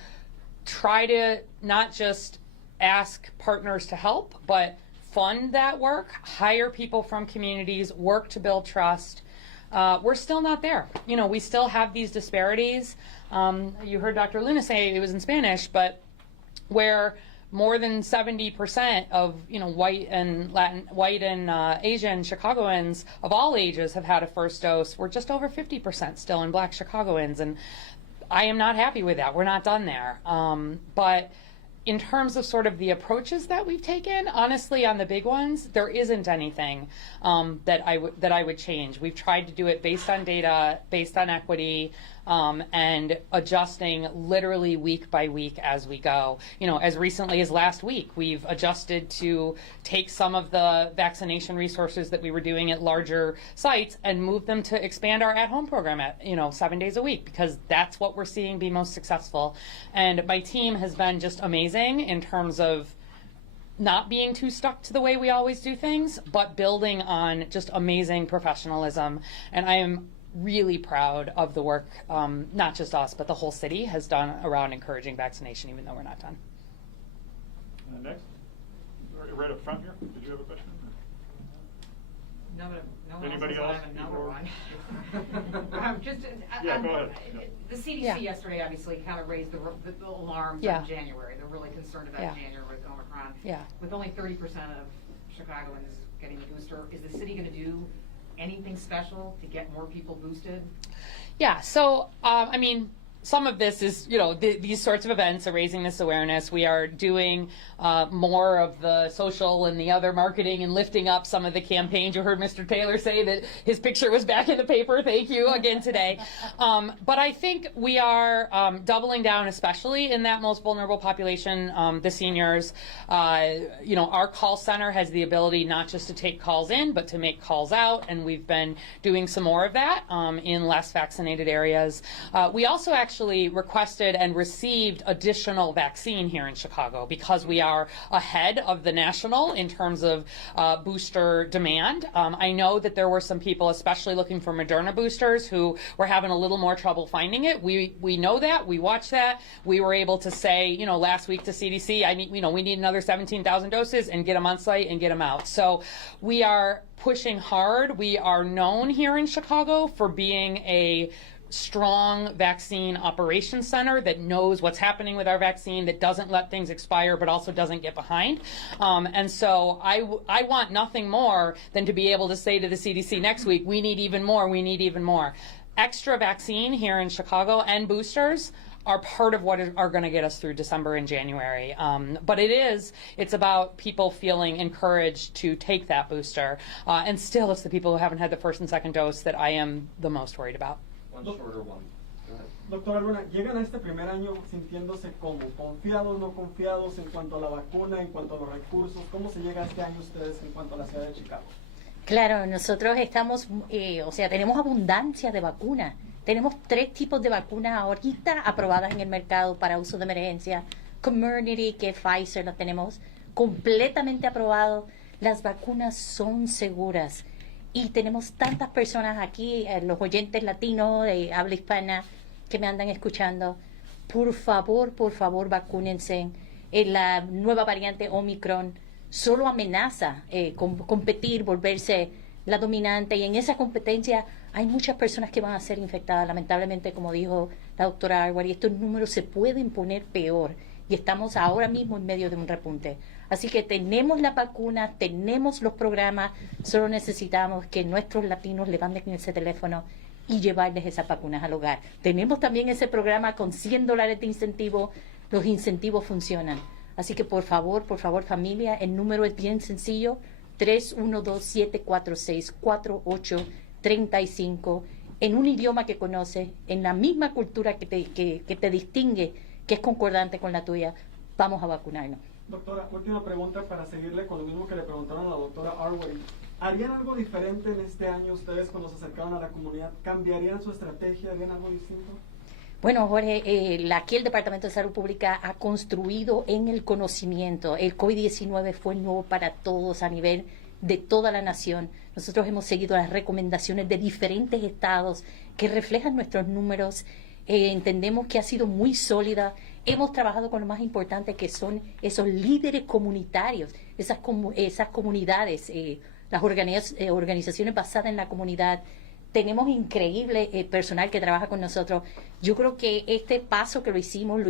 Try to not just ask partners to help, but fund that work, hire people from communities, work to build trust. We're still not there. We still have these disparities. You heard Dr. Luna say it was in Spanish, but where more than 70% of white and Asian Chicagoans of all ages have had a first dose, we're just over 50% still in Black Chicagoans, and I am not happy with that. We're not done there. But in terms of sort of the approaches that we've taken, honestly, on the big ones, there isn't anything that I would change. We've tried to do it based on data, based on equity, and adjusting literally week by week as we go. As recently as last week, we've adjusted to take some of the vaccination resources that we were doing at larger sites and move them to expand our at-home program at 7 days a week, because that's what we're seeing be most successful. And my team has been just amazing in terms of not being too stuck to the way we always do things, but building on just amazing professionalism. And I am really proud of the work, not just us, but the whole city has done around encouraging vaccination, even though we're not done. Next, right up front here, did you have a question? No, but Anybody else? I have another one. Yeah, go ahead. The CDC yesterday obviously kind of raised the alarms on January. They're really concerned about January with Omicron. Yeah. With only 30% of Chicagoans getting a booster, is the city going to do anything special to get more people boosted? Yeah, so, some of this is, these sorts of events are raising this awareness. We are doing more of the social and the other marketing and lifting up some of the campaigns. You heard Mr. Taylor say that his picture was back in the paper. Thank you again today. But I think we are doubling down, especially in that most vulnerable population, the seniors. Our call center has the ability not just to take calls in, but to make calls out, and we've been doing some more of that in less vaccinated areas. We also actually requested and received additional vaccine here in Chicago because we are ahead of the national in terms of booster demand. I know that there were some people, especially looking for Moderna boosters, who were having a little more trouble finding it. We know that. We watch that. We were able to say, last week to CDC, we need another 17,000 doses and get them on site and get them out. So we are pushing hard. We are known here in Chicago for being a strong vaccine operations center that knows what's happening with our vaccine, that doesn't let things expire, but also doesn't get behind. And so I want nothing more than to be able to say to the CDC next week, we need even more, we need even more. extra vaccine here in Chicago and boosters are part of what are going to get us through December and January. But it's about people feeling encouraged to take that booster. And still, it's the people who haven't had the first and second dose that I am the most worried about. One shorter one. Go ahead. Doctor Arwady, llegan a este primer año sintiéndose como confiados, no confiados en cuanto a la vacuna, en cuanto a los recursos. ¿Cómo se llega a este año ustedes en cuanto a la ciudad de Chicago? Claro, nosotros estamos, tenemos abundancia de vacunas. Tenemos 3 tipos de vacunas ahorita aprobadas en el mercado para uso de emergencia. Community, que Pfizer lo tenemos completamente aprobado. Las vacunas son seguras. Y tenemos tantas personas aquí, los oyentes latinos de habla hispana que me andan escuchando. Por favor, vacúnense. La nueva variante Omicron solo amenaza competir, volverse la dominante, y en esa competencia hay muchas personas que van a ser infectadas. Lamentablemente, como dijo la doctora Arwady, estos números se pueden poner peor y estamos ahora mismo en medio de un repunte. Así que tenemos la vacuna, tenemos los programas, solo necesitamos que nuestros latinos levanten ese teléfono y llevarles esas vacunas al hogar. Tenemos también ese programa con $100 de incentivo. Los incentivos funcionan. Así que por favor, familia, el número es bien sencillo: 312-746-4835, en un idioma que conoces, en la misma cultura que te distingue, que es concordante con la tuya. Vamos a vacunarnos. Doctora, última pregunta para seguirle con lo mismo que le preguntaron a la doctora Arwady. ¿Harían algo diferente en este año ustedes cuando se acercaron a la comunidad? ¿Cambiarían su estrategia? ¿Harían algo distinto? Bueno, Jorge, aquí el Departamento de Salud Pública ha construido en el conocimiento. El COVID-19 fue nuevo para todos a nivel de toda la nación. Nosotros hemos seguido las recomendaciones de diferentes estados que reflejan nuestros números. Entendemos que ha sido muy sólida. Hemos trabajado con lo más importante, que son esos líderes comunitarios, esas comunidades, las organizaciones basadas en la comunidad. Tenemos increíble personal que trabaja con nosotros. Yo creo que este paso que lo hicimos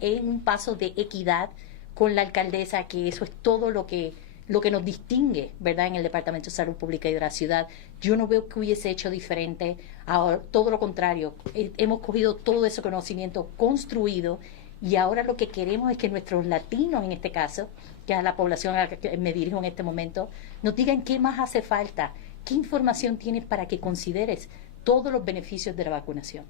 en un paso de equidad con la alcaldesa, que eso es todo lo que nos distingue, ¿verdad?, en el Departamento de Salud Pública y de la ciudad. Yo no veo que hubiese hecho diferente. Ahora, todo lo contrario, hemos cogido todo ese conocimiento construido, y ahora lo que queremos es que nuestros latinos, en este caso, que es la población a la que me dirijo en este momento, nos digan qué más hace falta, qué información tienes para que consideres todos los beneficios de la vacunación.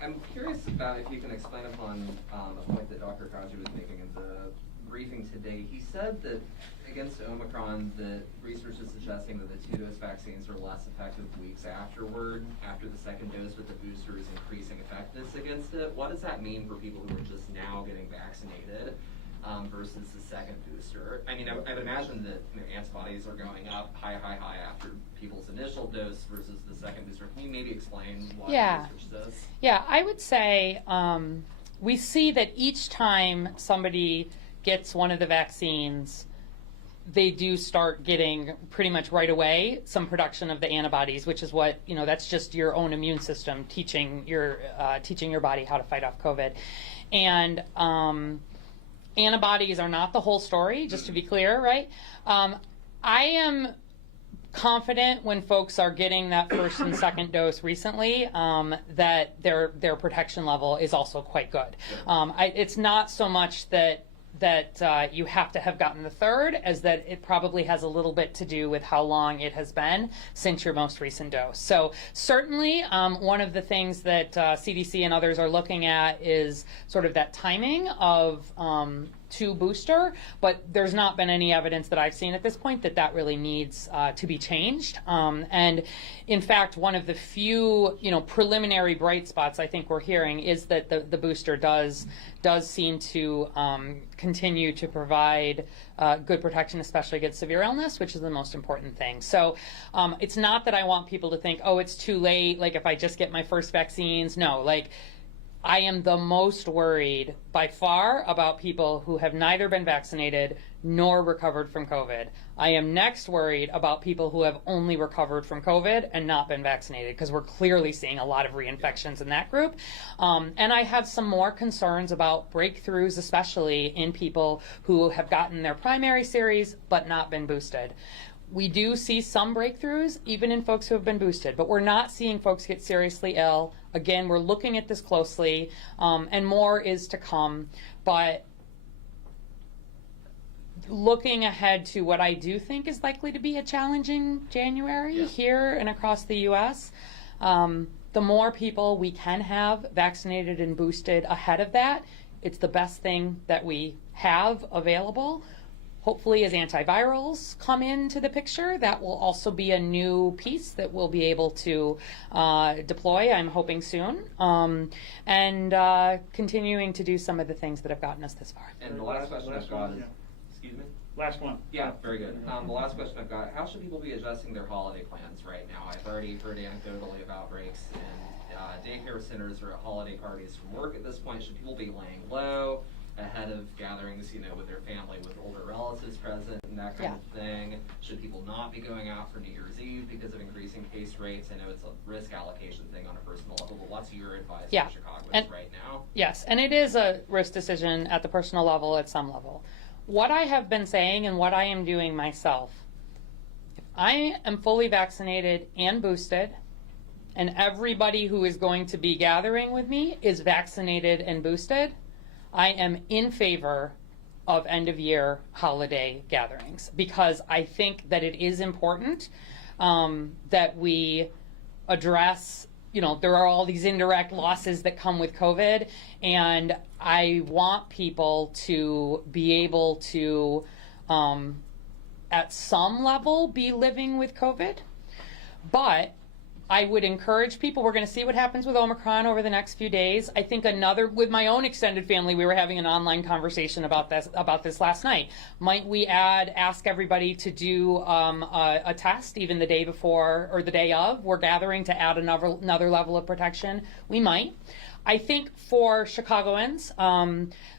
I'm curious about if you can expand upon a point that Dr. Kaji was making in the briefing today. He said that against Omicron, the research is suggesting that the 2-dose vaccines are less effective weeks afterward, after the second dose, but the booster is increasing effectiveness against it. What does that mean for people who are just now getting vaccinated versus the second booster? I mean, I would imagine that antibodies are going up high after people's initial dose versus the second booster. Can you maybe explain what research says? Yeah, I would say we see that each time somebody gets one of the vaccines, they do start getting pretty much right away some production of the antibodies, which is what, that's just your own immune system teaching your body how to fight off COVID. And antibodies are not the whole story, just to be clear, right? I am confident when folks are getting that first and second dose recently that their protection level is also quite good. It's not so much that you have to have gotten the third, as that it probably has a little bit to do with how long it has been since your most recent dose. So certainly one of the things that CDC and others are looking at is sort of that timing of to booster, but there's not been any evidence that I've seen at this point that really needs to be changed. And in fact, one of the few preliminary bright spots I think we're hearing is that the booster does seem to continue to provide good protection, especially against severe illness, which is the most important thing. So it's not that I want people to think, oh, it's too late, like if I just get my first vaccines. No, like I am the most worried by far about people who have neither been vaccinated nor recovered from COVID. I am next worried about people who have only recovered from COVID and not been vaccinated, because we're clearly seeing a lot of reinfections in that group. And I have some more concerns about breakthroughs, especially in people who have gotten their primary series but not been boosted. We do see some breakthroughs, even in folks who have been boosted, but we're not seeing folks get seriously ill. Again, we're looking at this closely, and more is to come. But looking ahead to what I do think is likely to be a challenging January here and across the U.S., the more people we can have vaccinated and boosted ahead of that, it's the best thing that we have available. Hopefully, as antivirals come into the picture, that will also be a new piece that we'll be able to deploy, I'm hoping soon, and continuing to do some of the things that have gotten us this far. And the last question I've got is, excuse me? Last one. Yeah, very good. The last question I've got, how should people be adjusting their holiday plans right now? I've already heard anecdotally of outbreaks in daycare centers or at holiday parties from work at this point. Should people be laying low ahead of gatherings, you know, with their family, with older relatives present and that kind of thing? Should people not be going out for New Year's Eve because of increasing case rates? I know it's a risk allocation thing on a personal level, but what's your advice for Chicagoans right now? Yes, and it is a risk decision at the personal level, at some level. What I have been saying and what I am doing myself, if I am fully vaccinated and boosted, and everybody who is going to be gathering with me is vaccinated and boosted, I am in favor of end-of-year holiday gatherings, because I think that it is important that we address, you know, there are all these indirect losses that come with COVID, and I want people to be able to, at some level, be living with COVID. But I would encourage people, we're going to see what happens with Omicron over the next few days. I think with my own extended family, we were having an online conversation about this last night. Might we ask everybody to do a test even the day before or the day of we're gathering to add another level of protection? We might. I think for Chicagoans,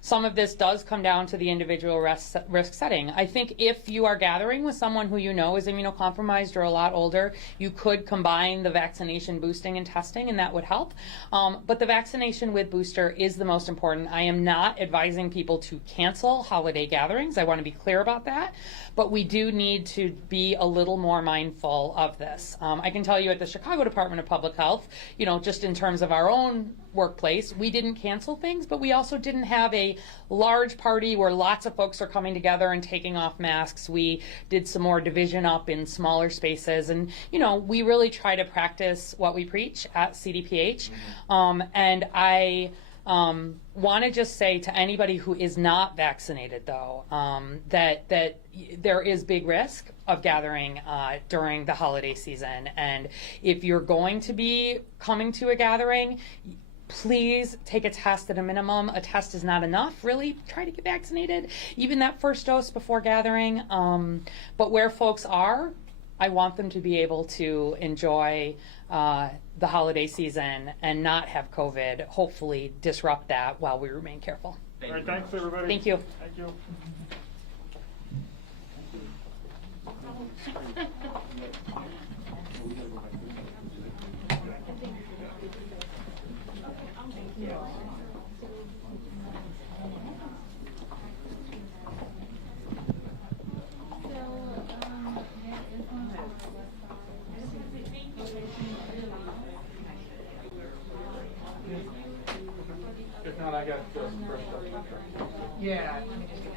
some of this does come down to the individual risk setting. I think if you are gathering with someone who you know is immunocompromised or a lot older, you could combine the vaccination, boosting, and testing, and that would help. But the vaccination with booster is the most important. I am not advising people to cancel holiday gatherings. I want to be clear about that. But we do need to be a little more mindful of this. I can tell you at the Chicago Department of Public Health, you know, just in terms of our own workplace, we didn't cancel things, but we also didn't have a large party where lots of folks are coming together and taking off masks. We did some more division up in smaller spaces, and you know, we really try to practice what we preach at CDPH. And I want to just say to anybody who is not vaccinated, though, that there is big risk of gathering during the holiday season, and if you're going to be coming to a gathering, please take a test at a minimum. A test is not enough, really. Try to get vaccinated, even that first dose before gathering. But where folks are, I want them to be able to enjoy the holiday season and not have COVID, hopefully disrupt that while we remain careful. All right, thanks, everybody. Thank you. Thank you. If not, I got some fresh stuff. Yeah, let me just get